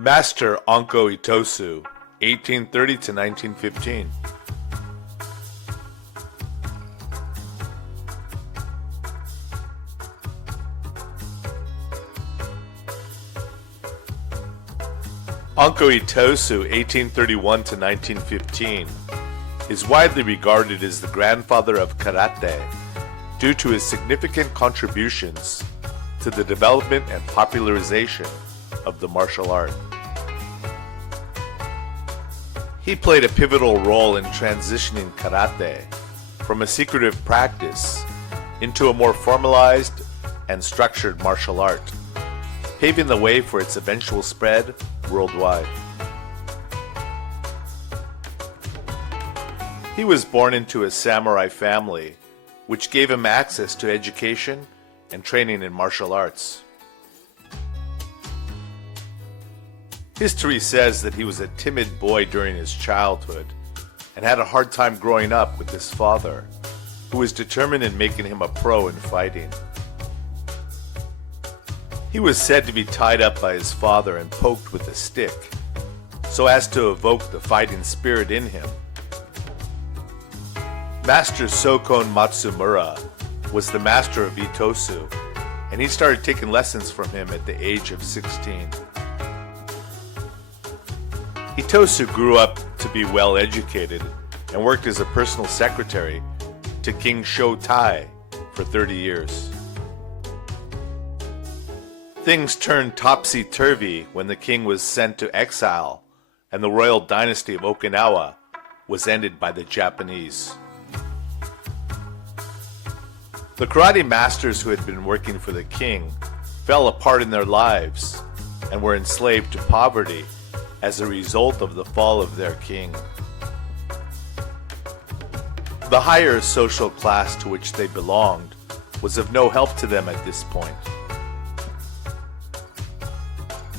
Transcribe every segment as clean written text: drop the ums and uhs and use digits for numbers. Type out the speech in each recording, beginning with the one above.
Master Anko Itosu, 1830 to 1915. Anko Itosu, 1831 to 1915, is widely regarded as the grandfather of karate due to his significant contributions to the development and popularization of the martial art. He played a pivotal role in transitioning karate from a secretive practice into a more formalized and structured martial art, paving the way for its eventual spread worldwide. He was born into a samurai family, which gave him access to education and training in martial arts. History says that he was a timid boy during his childhood and had a hard time growing up with his father, who was determined in making him a pro in fighting. He was said to be tied up by his father and poked with a stick, so as to evoke the fighting spirit in him. Master Sokon Matsumura was the master of Itosu, and he started taking lessons from him at the age of 16. Itosu grew up to be well educated and worked as a personal secretary to King Shotai for 30 years. Things turned topsy-turvy when the king was sent to exile and the royal dynasty of Okinawa was ended by the Japanese. The karate masters who had been working for the king fell apart in their lives and were enslaved to poverty as a result of the fall of their king. The higher social class to which they belonged was of no help to them at this point.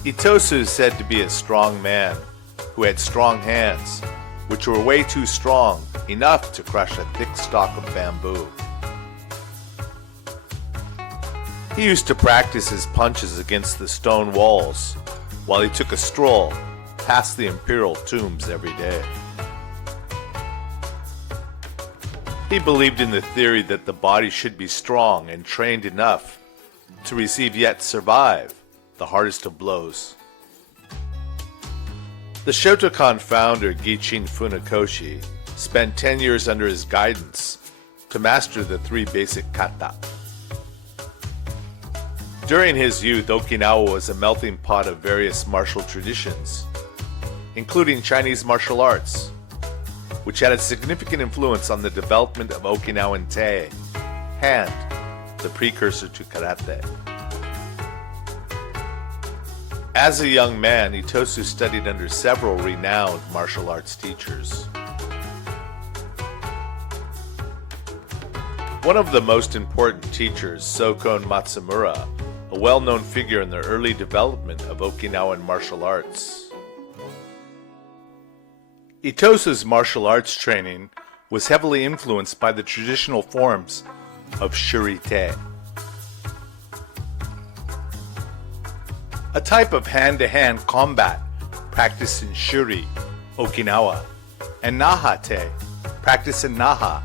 Itosu is said to be a strong man who had strong hands, which were way too strong, enough to crush a thick stalk of bamboo. He used to practice his punches against the stone walls while he took a stroll past the imperial tombs every day. He believed in the theory that the body should be strong and trained enough to receive yet survive the hardest of blows. The Shotokan founder Gichin Funakoshi spent 10 years under his guidance to master the 3 basic kata. During his youth, Okinawa was a melting pot of various martial traditions, including Chinese martial arts, which had a significant influence on the development of Okinawan Te, hand, the precursor to karate. As a young man, Itosu studied under several renowned martial arts teachers. One of the most important teachers, Sokon Matsumura, a well-known figure in the early development of Okinawan martial arts. Itosu's martial arts training was heavily influenced by the traditional forms of shuri-te, a type of hand-to-hand combat practiced in Shuri, Okinawa, and Naha-te, practiced in Naha,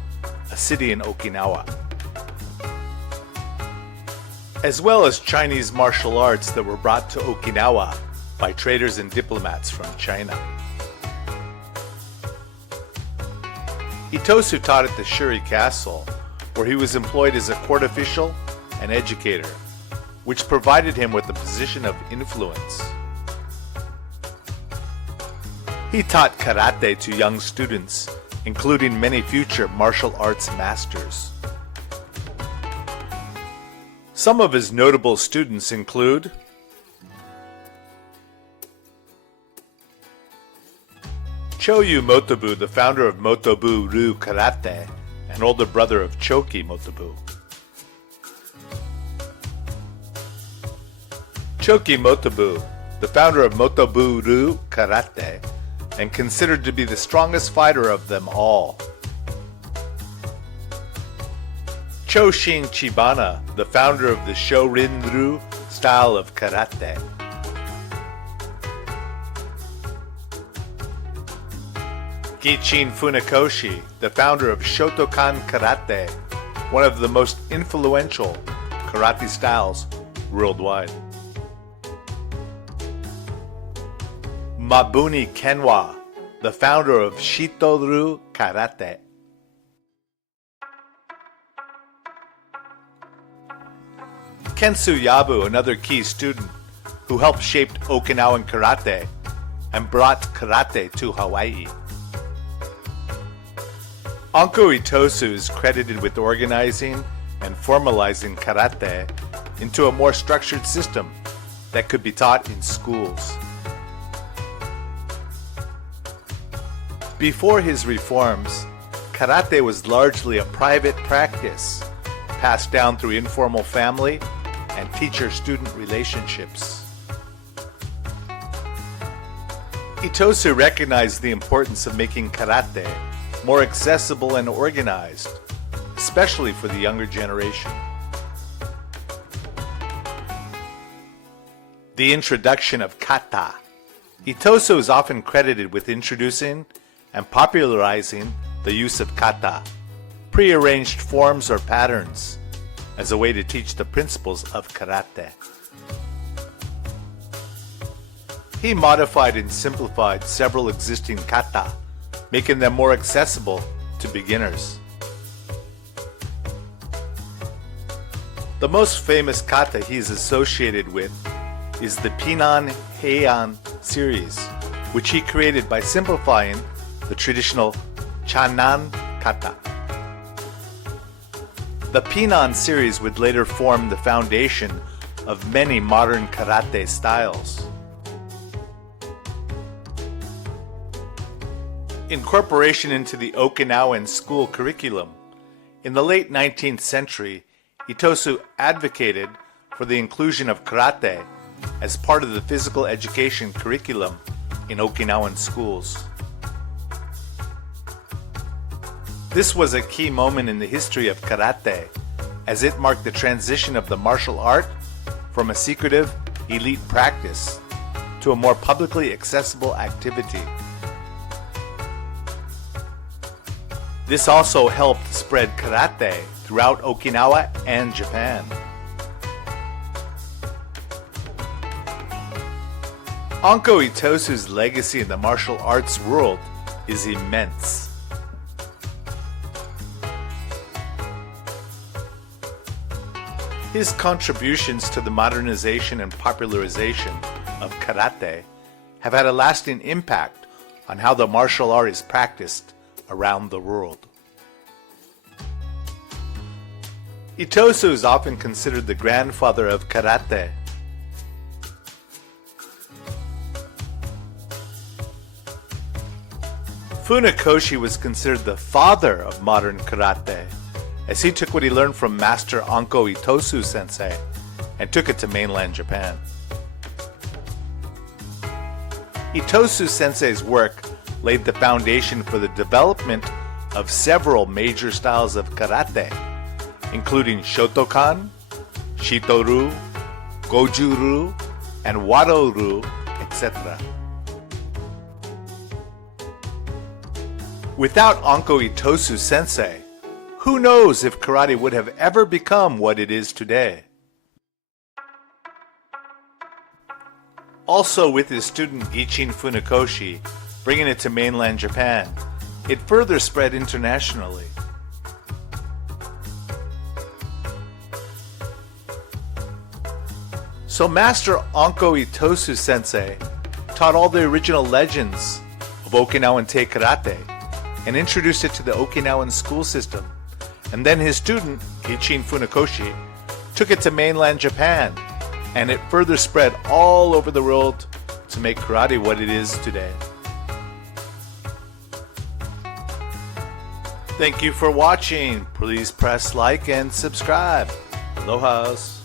a city in Okinawa, as well as Chinese martial arts that were brought to Okinawa by traders and diplomats from China. Itosu taught at the Shuri Castle, where he was employed as a court official and educator, which provided him with a position of influence. He taught karate to young students, including many future martial arts masters. Some of his notable students include Choyu Motobu, the founder of MOTOBU-RYU Karate and older brother of Choki Motobu. Choki Motobu, the founder of MOTOBU-RYU Karate and considered to be the strongest fighter of them all. Choshin Chibana, the founder of the SHORIN-RYU style of karate. Gichin Funakoshi, the founder of Shotokan Karate, one of the most influential karate styles worldwide. Mabuni Kenwa, the founder of SHITO-RYU Karate. Kensu Yabu, another key student who helped shape Okinawan Karate and brought karate to Hawaii. Anko Itosu is credited with organizing and formalizing karate into a more structured system that could be taught in schools. Before his reforms, karate was largely a private practice, passed down through informal family and teacher-student relationships. Itosu recognized the importance of making karate more accessible and organized, especially for the younger generation. The introduction of Kata. Itosu is often credited with introducing and popularizing the use of kata, prearranged forms or patterns, as a way to teach the principles of karate. He modified and simplified several existing kata, making them more accessible to beginners. The most famous kata he is associated with is the Pinan Heian series, which he created by simplifying the traditional Chanan kata. The Pinan series would later form the foundation of many modern karate styles. Incorporation into the Okinawan school curriculum. In the late 19th century, Itosu advocated for the inclusion of karate as part of the physical education curriculum in Okinawan schools. This was a key moment in the history of karate, as it marked the transition of the martial art from a secretive, elite practice to a more publicly accessible activity. This also helped spread karate throughout Okinawa and Japan. Anko Itosu's legacy in the martial arts world is immense. His contributions to the modernization and popularization of karate have had a lasting impact on how the martial art is practiced around the world. Itosu is often considered the grandfather of karate. Funakoshi was considered the father of modern karate, as he took what he learned from Master Anko Itosu sensei and took it to mainland Japan. Itosu sensei's work laid the foundation for the development of several major styles of karate, including Shotokan, Shito-RYU, GOJU-RYU, and WADO-RYU, etc. Without Anko Itosu sensei, who knows if karate would have ever become what it is today? Also, with his student Gichin Funakoshi bringing it to mainland Japan, it further spread internationally. So Master Anko Itosu sensei taught all the original legends of Okinawan Karate and introduced it to the Okinawan school system. And then his student, Gichin Funakoshi, took it to mainland Japan, and it further spread all over the world to make karate what it is today. Thank you for watching. Please press like and subscribe. Aloha's.